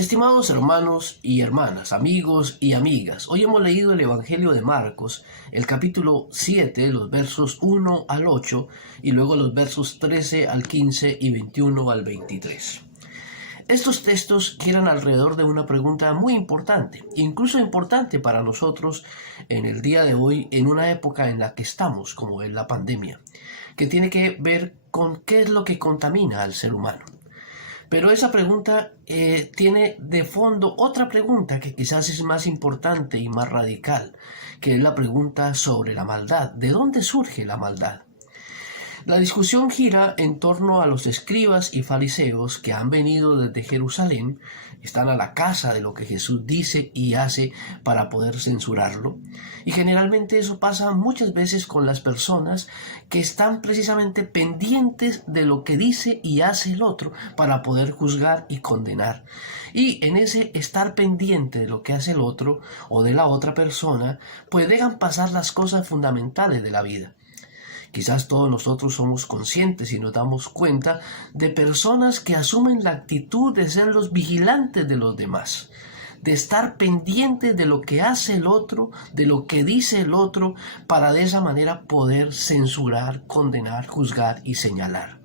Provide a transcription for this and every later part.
Estimados hermanos y hermanas, amigos y amigas, hoy hemos leído el Evangelio de Marcos, el capítulo 7, los versos 1 al 8 y luego los versos 13 al 15 y 21 al 23. Estos textos giran alrededor de una pregunta muy importante, incluso importante para nosotros en el día de hoy, en una época en la que estamos, como es la pandemia, que tiene que ver con qué es lo que contamina al ser humano. Pero esa pregunta tiene de fondo otra pregunta que quizás es más importante y más radical, que es la pregunta sobre la maldad. ¿De dónde surge la maldad? La discusión gira en torno a los escribas y fariseos que han venido desde Jerusalén, están a la casa de lo que Jesús dice y hace para poder censurarlo. Y generalmente eso pasa muchas veces con las personas que están precisamente pendientes de lo que dice y hace el otro para poder juzgar y condenar. Y en ese estar pendiente de lo que hace el otro o de la otra persona, pues dejan pasar las cosas fundamentales de la vida. Quizás todos nosotros somos conscientes y nos damos cuenta de personas que asumen la actitud de ser los vigilantes de los demás, de estar pendientes de lo que hace el otro, de lo que dice el otro, para de esa manera poder censurar, condenar, juzgar y señalar.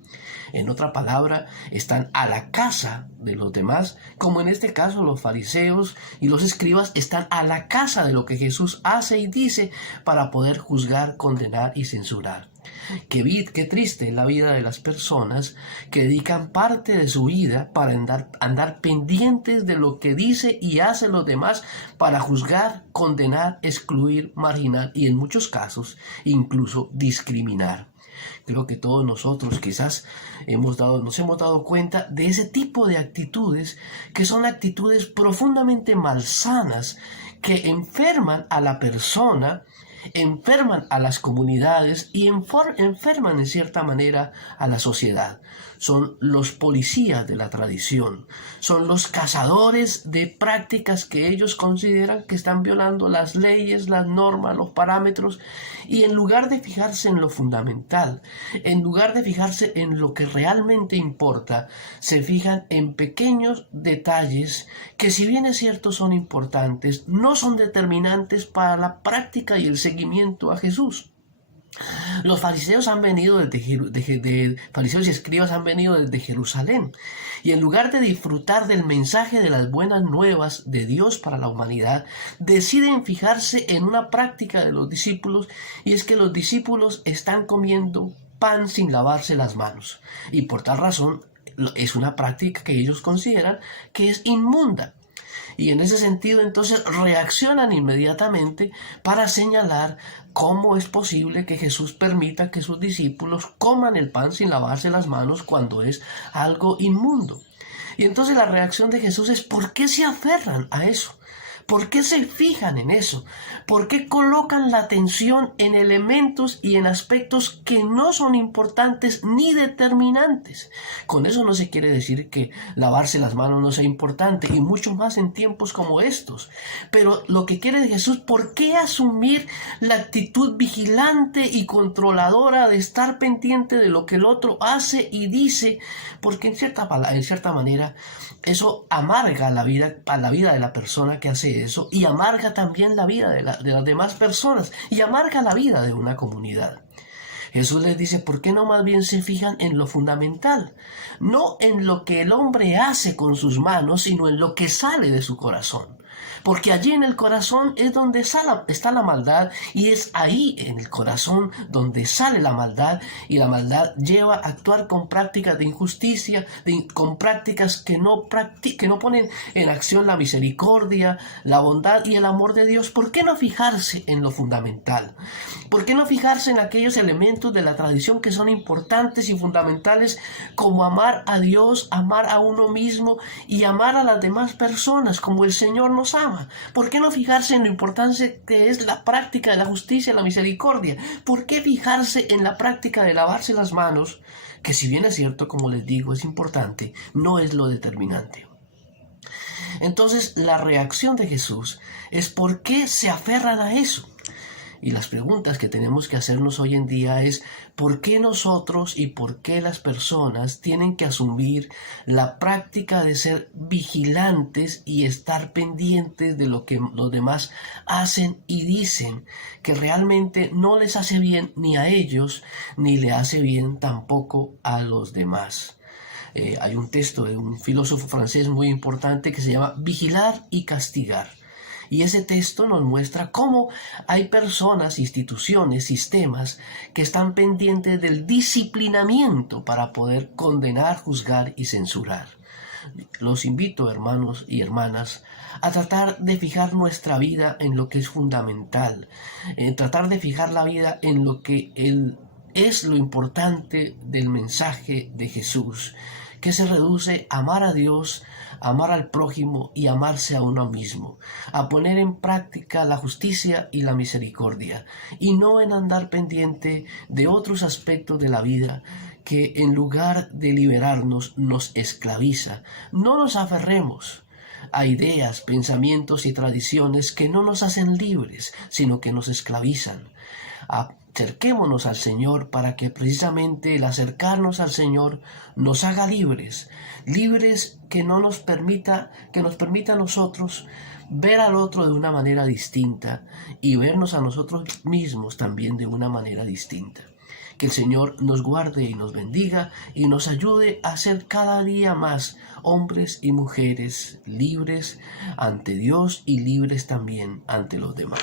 En otra palabra, están a la casa de los demás, como en este caso los fariseos y los escribas están a la casa de lo que Jesús hace y dice para poder juzgar, condenar y censurar. Qué triste es la vida de las personas que dedican parte de su vida para andar pendientes de lo que dice y hace los demás para juzgar, condenar, excluir, marginar y en muchos casos incluso discriminar. Creo que todos nosotros quizás nos hemos dado cuenta de ese tipo de actitudes que son actitudes profundamente malsanas que enferman a la persona, enferman a las comunidades y enferman en cierta manera a la sociedad. Son los policías de la tradición, son los cazadores de prácticas que ellos consideran que están violando las leyes, las normas, los parámetros, y en lugar de fijarse en lo fundamental, en lugar de fijarse en lo que realmente importa, se fijan en pequeños detalles que, si bien es cierto son importantes, no son determinantes para la práctica y el seguimiento a Jesús. Los fariseos fariseos y escribas han venido desde Jerusalén, y en lugar de disfrutar del mensaje de las buenas nuevas de Dios para la humanidad, deciden fijarse en una práctica de los discípulos, y es que los discípulos están comiendo pan sin lavarse las manos, y por tal razón es una práctica que ellos consideran que es inmunda. Y en ese sentido, entonces, reaccionan inmediatamente para señalar cómo es posible que Jesús permita que sus discípulos coman el pan sin lavarse las manos cuando es algo inmundo. Y entonces la reacción de Jesús es: ¿por qué se aferran a eso? ¿Por qué se fijan en eso? ¿Por qué colocan la atención en elementos y en aspectos que no son importantes ni determinantes? Con eso no se quiere decir que lavarse las manos no sea importante, y mucho más en tiempos como estos. Pero lo que quiere Jesús: ¿por qué asumir la actitud vigilante y controladora de estar pendiente de lo que el otro hace y dice? Porque en cierta manera eso amarga la vida de la persona que hace eso, y amarga también la vida de las demás personas, y amarga la vida de una comunidad. Jesús les dice: ¿por qué no más bien se fijan en lo fundamental? No en lo que el hombre hace con sus manos, sino en lo que sale de su corazón. Porque allí en el corazón es donde está la maldad, y es ahí en el corazón donde sale la maldad, y la maldad lleva a actuar con prácticas de injusticia, con prácticas que no ponen en acción la misericordia, la bondad y el amor de Dios. ¿Por qué no fijarse en lo fundamental? ¿Por qué no fijarse en aquellos elementos de la tradición que son importantes y fundamentales, como amar a Dios, amar a uno mismo y amar a las demás personas como el Señor nos ama? ¿Por qué no fijarse en lo importante que es la práctica de la justicia y la misericordia? ¿Por qué fijarse en la práctica de lavarse las manos, que, si bien es cierto, como les digo, es importante, no es lo determinante? Entonces, la reacción de Jesús es: ¿por qué se aferran a eso? Y las preguntas que tenemos que hacernos hoy en día es ¿por qué nosotros y por qué las personas tienen que asumir la práctica de ser vigilantes y estar pendientes de lo que los demás hacen y dicen, que realmente no les hace bien ni a ellos ni le hace bien tampoco a los demás? Hay un texto de un filósofo francés muy importante que se llama Vigilar y castigar. Y ese texto nos muestra cómo hay personas, instituciones, sistemas que están pendientes del disciplinamiento para poder condenar, juzgar y censurar. Los invito, hermanos y hermanas, a tratar de fijar nuestra vida en lo que es fundamental, tratar de fijar la vida en lo que es lo importante del mensaje de Jesús, que se reduce a amar a Dios, amar al prójimo y amarse a uno mismo, a poner en práctica la justicia y la misericordia, y no en andar pendiente de otros aspectos de la vida que en lugar de liberarnos nos esclaviza. No nos aferremos a ideas, pensamientos y tradiciones que no nos hacen libres, sino que nos esclavizan. Acerquémonos al Señor para que precisamente el acercarnos al Señor nos haga libres, libres que nos permita a nosotros ver al otro de una manera distinta y vernos a nosotros mismos también de una manera distinta. Que el Señor nos guarde y nos bendiga y nos ayude a ser cada día más hombres y mujeres libres ante Dios y libres también ante los demás.